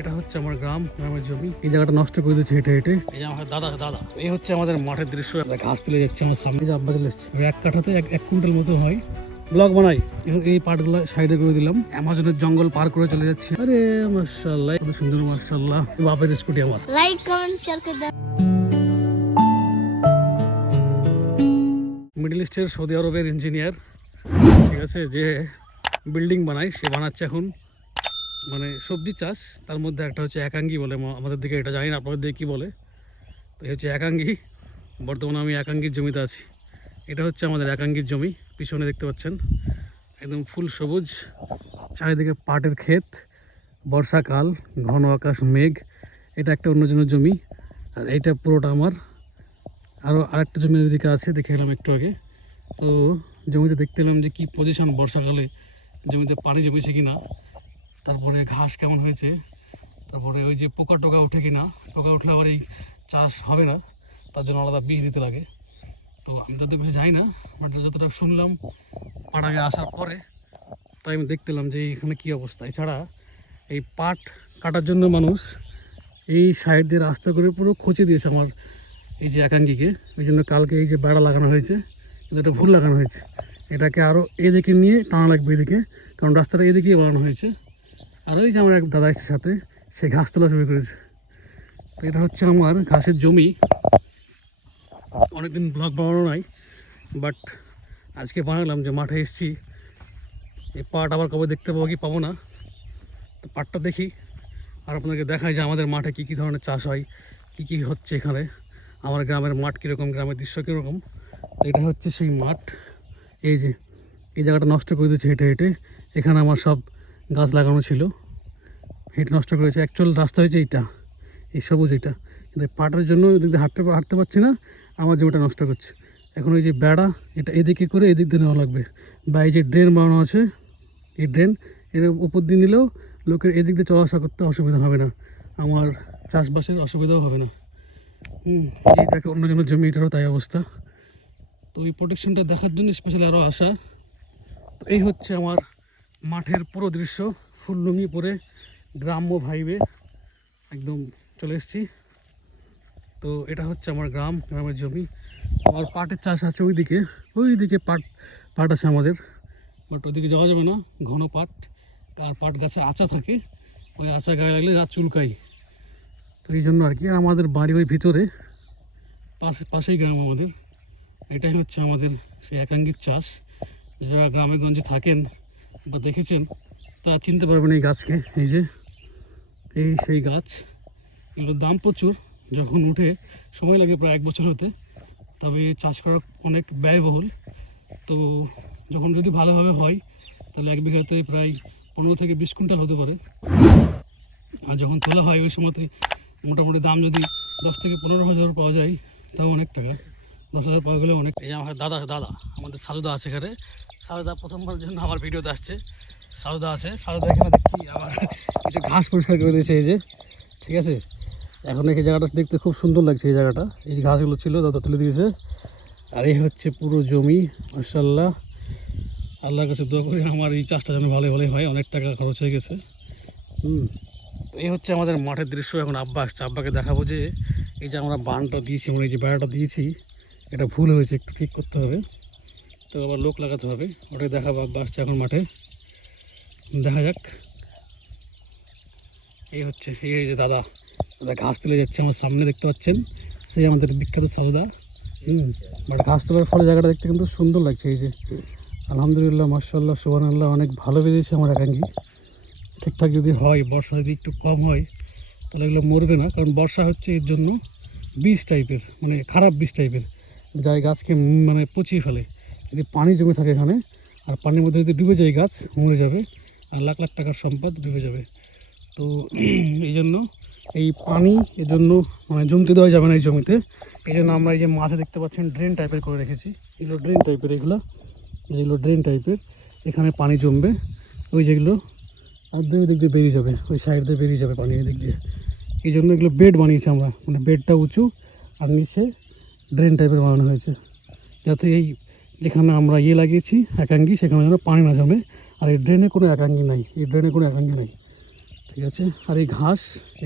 এটা হচ্ছে আমার গ্রাম, গ্রামের জমি। এই জায়গাটা নষ্ট করে দিয়েছে হেঁটে হেঁটে। এই যে আমার দাদা এই হচ্ছে আমাদের মাঠের দৃশ্য। ঘাস তুলে যাচ্ছে আমার সামনে, যে আব্বা চলে এসছে। এক কাঠাতে এক কুইন্টাল মতো হয়। ব্লগ বানাই, এই পার্টগুলো সাইডে করে দিলাম। অ্যামাজনের জঙ্গল পার করে চলে যাচ্ছি। আরে মাশাআল্লাহ, কত সুন্দর মাশাআল্লাহ। বাপের স্কুটি আমার। লাইক কমেন্ট শেয়ার করে দাও। মিডল ইস্টের সৌদি আরবের ইঞ্জিনিয়ার, ঠিক আছে, যে বিল্ডিং বানায়, সে বানাচ্ছে এখন মানে সবজি চাষ। তার মধ্যে একটা হচ্ছে একাঙ্গি বলে আমাদের দিকে, এটা জানি না আপনাদের দিকে কী বলে। তো এই হচ্ছে একাঙ্গি। বর্তমানে আমি একাঙ্গির জমিতে আছি। এটা হচ্ছে আমাদের একাঙ্গির জমি। পিছনে দেখতে পাচ্ছেন একদম ফুল সবুজ, চারিদিকে পাটের ক্ষেত, বর্ষাকাল, ঘন আকাশ, মেঘ। এটা একটা অন্যজনের জমি, আর এইটা পুরোটা আমার। আরও আরেকটা জমি ওইদিকে আছে, দেখে এলাম একটু আগে। তো জমিতে দেখতে এলাম যে কী পজিশন বর্ষাকালে, জমিতে পানি জমেছে কি না, তারপরে ঘাস কেমন হয়েছে, তারপরে ওই যে পোকা টোকা ওঠে কি না। পোকা উঠলে আবার এই চাষ হবে না, তার জন্য আলাদা বীজ দিতে লাগে। তো আমি তাদের কিছু যাই না, বাট যতটা শুনলাম পাড়ায় আসার পরে, তাই আমি দেখতে এলাম যে এখানে কী অবস্থা। এছাড়া এই পাট কাটার জন্য মানুষ এই সাইড দিয়ে রাস্তা করে পুরো খচে দিয়েছে আমার এই যে একাঙ্গিকে। ওই জন্য কালকে এই যে বেড়া লাগানো হয়েছে, কিন্তু এটা ভুল লাগানো হয়েছে। এটাকে আরও এদিকে নিয়ে টানা লাগবে এদিকে, কারণ রাস্তাটা এদিকেই বানানো হয়েছে। আর ওই যে আমার এক দাদা এসছে সাথে, সে ঘাস তোলা শুরু করেছে। তো এটা হচ্ছে আমার ঘাসের জমি। অনেকদিন ব্লগ বানানো নাই, বাট আজকে বানালাম যে মাঠে এসেছি। এই পাট আবার কবে দেখতে পাবো কি পাবো না, তো পাটটা দেখি আর আপনাকে দেখাই যে আমাদের মাঠে কী কী ধরনের চাষ হয়, কী কী হচ্ছে এখানে। আমার গ্রামের মাঠ কীরকম, গ্রামের দৃশ্য কীরকম। তো এটা হচ্ছে সেই মাঠ। এই যে এই জায়গাটা নষ্ট করে দিয়েছে হেঁটে হেঁটে। এখানে আমার সব গাছ লাগানো ছিল, হেঁটে নষ্ট করেছে। অ্যাকচুয়াল রাস্তা হয়েছে এইটা, এই সবুজ এইটা। কিন্তু পাটের জন্য এদিক দিয়ে হাঁটতে পারছি না, আমার জমিটা নষ্ট করছে। এখন ওই যে বেড়া, এটা এদিকে করে এদিক দিয়ে নেওয়া লাগবে। বা এই যে ড্রেন বানানো আছে, এই ড্রেন এর উপর দিয়ে নিলেও লোকের এদিক দিয়ে চলা আসা করতে অসুবিধা হবে না, আমার চাষবাসের অসুবিধাও হবে না। এইটাকে অন্যজনের জমি, এটারও তাই অবস্থা। তো এই প্রোটেকশনটা দেখার জন্য স্পেশালি আরও আসা। তো এই হচ্ছে আমার মাঠের পুরো দৃশ্য, ফুল লুঙ্গি পরে গ্রাম্য ভাইবে একদম চলে এসেছি। তো এটা হচ্ছে আমার গ্রাম, গ্রামের জমি। আমার পাটের চাষ আছে ওইদিকে পাট আছে আমাদের, বাট ওইদিকে যাওয়া যাবে না, ঘন পাট। আর পাট গাছে আচা থাকে, ওই আচা গায়ে লাগলে গাছ চুলকাই। তো এই জন্য আর কি। আমাদের বাড়ি ওই ভিতরে, পাশেই গ্রাম আমাদের। এটাই হচ্ছে আমাদের সেই একাঙ্গির চাষ। যারা গ্রামে গঞ্জে থাকেন বা দেখেছেন তা চিনতে পারবেন এই গাছকে। এই যে এই সেই গাছ, এগুলোর দাম প্রচুর। যখন উঠে সময় লাগে প্রায় 1 বছর হতে, তবে চাষ করা অনেক ব্যয়বহুল। তো যখন যদি ভালোভাবে হয় তাহলে 1 বিঘাতে প্রায় 15 থেকে 20 কুইন্টাল হতে পারে। আর যখন তোলা হয় ওই সময়তে মোটামুটি দাম যদি 10 থেকে 15 হাজার পাওয়া যায়, তাও অনেক টাকা। 10,000 পাওয়া গেলে অনেক। এই আমার দাদা আমাদের সারুদা আছে এখানে। সারুদা প্রথমবারের জন্য আমার ভিডিওতে আসছে। সারুদা আছে, সারুদা এখানে দেখছি আবার কিছু ঘাস পরিষ্কার করে দিয়েছে এই যে, ঠিক আছে। এখন এই জায়গাটা দেখতে খুব সুন্দর লাগছে। এই জায়গাটা, এই যে ঘাসগুলো ছিল দাদা তুলে দিয়েছে। আর এই হচ্ছে পুরো জমি, মাশাআল্লাহ। আল্লাহর কাছে দোয়া করি আমার এই চাষটা যেন ভালোই হয়। অনেক টাকা খরচ হয়ে গেছে। তো এই হচ্ছে আমাদের মাঠের দৃশ্য। এখন আব্বা আসছে, আব্বাকে দেখাবো যে এই যে আমরা বানটা দিয়েছি, মানে এই যে বেড়াটা দিয়েছি, এটা ভুল হয়েছে, একটু ঠিক করতে হবে। তো আবার লোক লাগাতে হবে, ওটাই দেখাবো। আব্বা আসছে এখন মাঠে, দেখা যাক। এই হচ্ছে এই যে দাদা ঘাস তুলে যাচ্ছে আমার সামনে, দেখতে পাচ্ছেন। সেই আমাদের বিখ্যাত সৌদা। বাট ঘাস তোলার ফলে জায়গাটা দেখতে কিন্তু সুন্দর লাগছে। এই যে আলহামদুলিল্লাহ, মাশাআল্লাহ, সুবহানাল্লাহ, অনেক ভালো বেরিয়েছে আমার একাঙ্গি। ঠিকঠাক যদি হয়, বর্ষা যদি একটু কম হয় তাহলে এগুলো মরবে না, কারণ বর্ষা হচ্ছে এর জন্য বীজ টাইপের, মানে খারাপ বীজ টাইপের, যা গাছকে মানে পচিয়ে ফেলে। যদি পানি জমে থাকে এখানে, আর পানির মধ্যে যদি ডুবে যায়, গাছ মরে যাবে, আর লাখ লাখ টাকার সম্পদ ডুবে যাবে। তো এই জন্য এই পানি এর জন্য মানে জমতে দেওয়া যাবে না এই জমিতে। এই জন্য আমরা এই যে মাঝে দেখতে পাচ্ছেন ড্রেন টাইপের করে রেখেছি। এগুলো ড্রেন টাইপের, যেগুলো ড্রেন টাইপের, এখানে পানি জমবে, ওই যেগুলো আর দুই দিক দিয়ে বেরিয়ে যাবে, ওই সাইড দিয়ে বেরিয়ে যাবে পানি এদিক দিয়ে। এই জন্য এগুলো বেড বানিয়েছি আমরা, মানে বেডটা উঁচু আর নিচে ড্রেন টাইপের বানানো হয়েছে, যাতে এই যেখানে আমরা লাগিয়েছি একাঙ্গি, সেখানে যেন পানি না জমে। আর এই ড্রেনে কোনো একাঙ্গি নাই, এই ড্রেনে কোনো একাঙ্গি নাই। ঠিক আছে। আর এই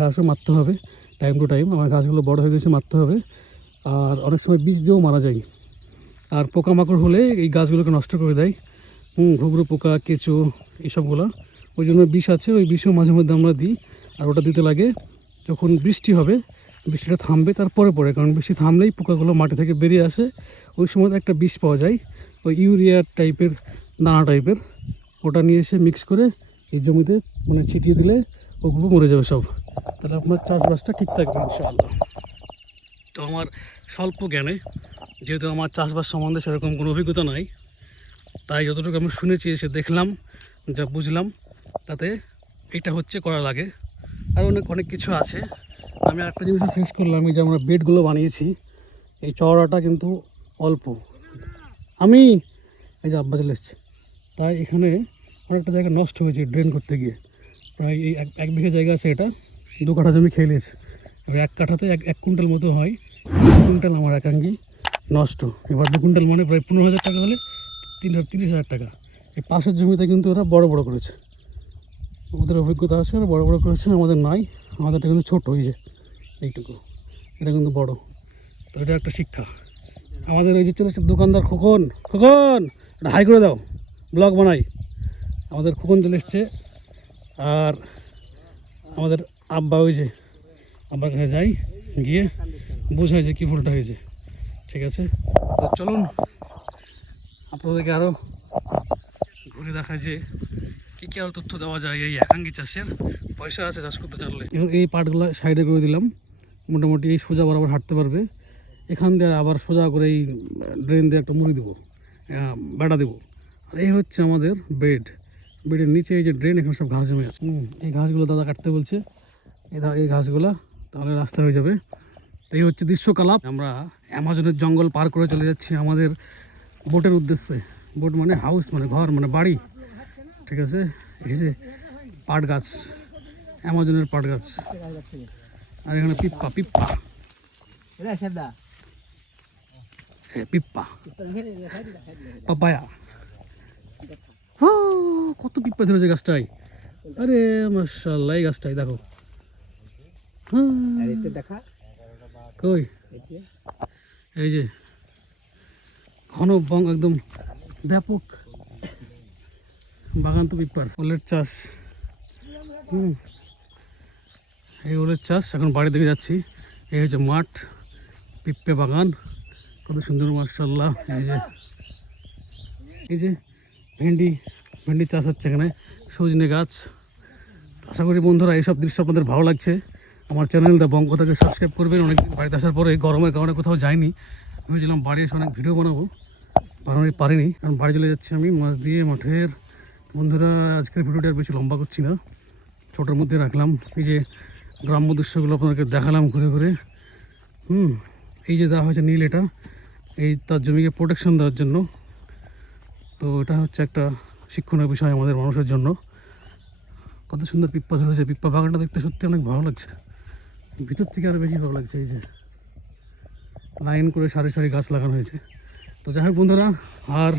ঘাসও মারতে হবে টাইম টু টাইম। আমার ঘাসগুলো বড় হয়ে গেছে, মারতে হবে। আর অনেক সময় বীজ দিয়েও মারা যায়। আর পোকামাকড় হলে এই গাছগুলোকে নষ্ট করে দেয়। ঘুঘরু পোকা, কেঁচো, এইসবগুলো। ওই জন্য বিষ আছে, ওই বিষও মাঝে মধ্যে আমরা দিই। আর ওটা দিতে লাগে যখন বৃষ্টি হবে, বৃষ্টিটা থামবে তারপরে পরে, কারণ বৃষ্টি থামলেই পোকাগুলো মাটি থেকে বেরিয়ে আসে। ওই সময় একটা বিষ পাওয়া যায়, ওই ইউরিয়া টাইপের, দানা টাইপের। ওটা নিয়ে এসে মিক্স করে এই জমিতে মানে ছিটিয়ে দিলে ওগুলো মরে যাবে সব। তাহলে আপনার চাষবাসটা ঠিক থাকবে ইনশাআল্লাহ। তো আমার স্বল্প জ্ঞানে, যেহেতু আমার চাষবাস সম্বন্ধে সেরকম কোনো অভিজ্ঞতা নাই, তাই যতটুকু আমি শুনেছি, এসে দেখলাম, যা বুঝলাম, তাতে এটা হচ্ছে করা লাগে। আর অনেক কিছু আছে। আমি একটা জিনিস ফেস করলাম, এই যে আমরা বেডগুলো বানিয়েছি, এই চওড়াটা কিন্তু অল্প। আমি এই যে আব্বা চলে এসছে, তাই এখানে অনেকটা জায়গা নষ্ট হয়েছে ড্রেন করতে গিয়ে। প্রায় এই এক বিঘা জায়গা আছে, এটা 2 কাঠা জমি খেয়ে নিয়েছে। এবার 1 কাঠাতে 1 কুইন্টাল মতো হয়। 2 কুইন্টাল আমার একাঙ্গি নষ্ট। এবার 2 কুইন্টাল মানে প্রায় 15,000 টাকা হলে 30,000 টাকা। এই পাশের জমিতে কিন্তু ওরা বড় বড় করেছে, ওদের অভিজ্ঞতা আছে, ওরা বড় বড় করেছে, আমাদের নাই। আমাদেরটা কিন্তু ছোটো, এই যে এইটুকু, এটা কিন্তু বড়। তো এটা একটা শিক্ষা আমাদের। ওই যে চলে এসছে দোকানদার খোকন, এটা হাই করে দাও, ব্লগ বানাই। আমাদের খোকন চলে এসছে। আর আমাদের আব্বা, ওই যে আব্বার কাছে যাই, গিয়ে বোঝাই যে কী ভুলটা হয়েছে। ঠিক আছে, তো চলুন আপনাদেরকে আরও ঘুরে দেখায় যে কী কী আরও তথ্য দেওয়া যায় এই একাঙ্গি চাষের। পয়সা আছে চাষ করতে জানলে। এবং এই পাটগুলো সাইডে করে দিলাম, মোটামুটি এই সোজা বরাবর হাঁটতে পারবে। এখান দিয়ে আবার সোজা করে এই ড্রেন দিয়ে একটা মুড়ি দেবো, বেড়া দেবো। আর এই হচ্ছে আমাদের বেডের নিচে এই যে ড্রেন, এখানে সব ঘাস জমে আছে। এই ঘাসগুলো দাদা কাটতে বলছে, এই ঘাসগুলো, তাহলে রাস্তা হয়ে যাবে। তো এই হচ্ছে দৃশ্যকলাপ। আমরা অ্যামাজনের জঙ্গল পার করে চলে যাচ্ছি আমাদের বোটের উদ্দেশ্যে। বোট মানে হাউস, মানে ঘর, মানে বাড়ি। ঠিক আছে, এই যে পাট গাছ, অ্যামাজনের পাট গাছ। আর এখানে পিপ্পা পাপায়া, কত পিপ্পা ধরেছে গাছটাই। আরে মাশাআল্লাহ, এই গাছটাই দেখো। কই এই যে ঘন একদম ব্যাপক বাগান তো পিপ্পার। ওলের চাষ, এই ওলের চাষ। এখন বাড়ি দিকে যাচ্ছি। এই হচ্ছে মাঠ, পিপ্পে বাগান, কত সুন্দর মাশাআল্লাহ। এই যে ভেন্ডি চাষ হচ্ছে এখানে, সজনে গাছ। আশা করি বন্ধুরা এইসব দৃশ্য আপনাদের ভালো লাগছে। আমার চ্যানেল দ্য বঙ্গতাকে সাবস্ক্রাইব করবেন। অনেকদিন বাড়িতে আসার পরে গরমের কারণে কোথাও যাইনি, ভেবেছিলাম বাড়ি এসে অনেক ভিডিও বানাবো, পারিনি, কারণ বাড়ি চলে যাচ্ছি আমি মাছ দিয়ে মাঠের। বন্ধুরা আজকের ভিডিওটা আর বেশি লম্বা করছি না, ছোটোর মধ্যে রাখলাম। এই যে গ্রাম্য দৃশ্যগুলো আপনাদেরকে দেখালাম ঘুরে ঘুরে। এই যে দেওয়া হয়েছে নীল, এটা এই তার জমিকে প্রোটেকশন দেওয়ার জন্য। তো এটা হচ্ছে একটা শিক্ষণীয় বিষয় আমাদের মানুষের জন্য। কত সুন্দর পিপ্পা ধরেছে। পিপ্পা বাগানটা দেখতে সত্যি অনেক ভালো লাগছে, ভিতর থেকে আরও বেশি ভালো লাগছে। এই যে লাইন করে সারি সারি গাছ লাগানো হয়েছে। তো যাই হোক বন্ধুরা, আর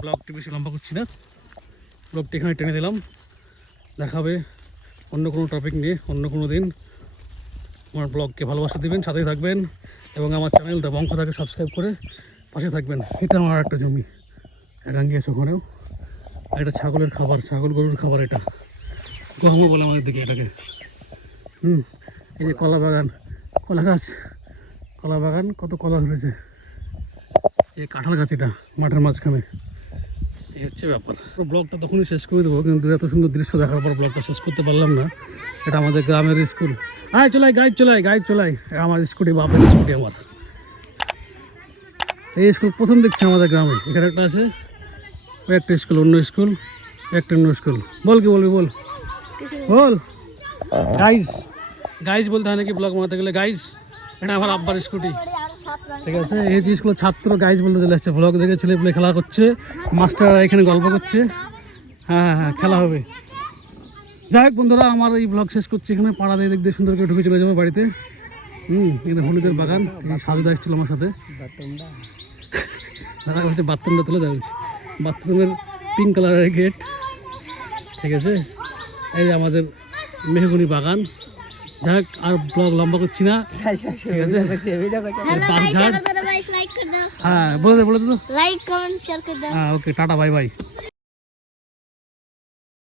ব্লগটি বেশি লম্বা করছি না, ব্লগটি এখানে টেনে দিলাম। দেখাবে অন্য কোনো টপিক নিয়ে অন্য কোনো দিন। আমার ব্লগকে ভালোবাসা দেবেন, সাথেই থাকবেন, এবং আমার চ্যানেল দ্য বঙ্গতাকে সাবস্ক্রাইব করে পাশে থাকবেন। এটা আমার একটা জমি, একাঙ্গি আছে ওখানেও। এটা ছাগলের খাবার, ছাগল গরুর খাবার। এটা গহমও বলে আমাদের দিকে এটাকে। এই যে কলা বাগান, কলা গাছ, কলা বাগান, কত কলা ধরেছে। এই কাঁঠাল গাছ, এটা মাঠের মাঝখানে। এই হচ্ছে ব্যাপার। ব্লগটা তখনই শেষ করে দেবো, কিন্তু এত সুন্দর দৃশ্য দেখার পর ব্লগটা শেষ করতে পারলাম না। এটা আমাদের গ্রামের স্কুল। গাইড চলাই আমার স্কুটি, বাপের স্কুটি আমার। এই স্কুল প্রথম দেখছি আমাদের গ্রামে। এখানে একটা আছে, ওই একটা স্কুল, অন্য স্কুল, একটা অন্য স্কুল। বল কি বলবি, বল গাইজ বলতে হয় নাকি ব্লগ বানাতে গেলে? গাইজ, এটা আমার আব্বার স্কুটি। ঠিক আছে, এই যে স্কুলের ছাত্র গাইজ বলতে চলে আসছে। ব্লগ দেখে ছেলে পেলে খেলা করছে, মাস্টাররা এখানে গল্প করছে। হ্যাঁ, খেলা হবে। যাই হোক বন্ধুরা, আমার এই ব্লগ শেষ করছি এখানে। পাড়া দিয়ে দেখতে সুন্দর করে ঢুকে চলে যাবো বাড়িতে। এখানে হলুদের বাগান। এই সাজুদা এসেছিল আমার সাথে, দাদা হচ্ছে বাথরুমটা তুলে দেওয়া হচ্ছে। বাথরুমের পিঙ্ক কালারের গেট। ঠিক আছে, এই যে আমাদের মেহগুনি বাগান। যাই হোক, আর ব্লগ লম্বা করছি না, ঠিক আছে? হ্যাঁ, বলে দে তো। লাইক কমেন্ট শেয়ার করে দাও। হ্যাঁ, ওকে, টাটা, বাই বাই।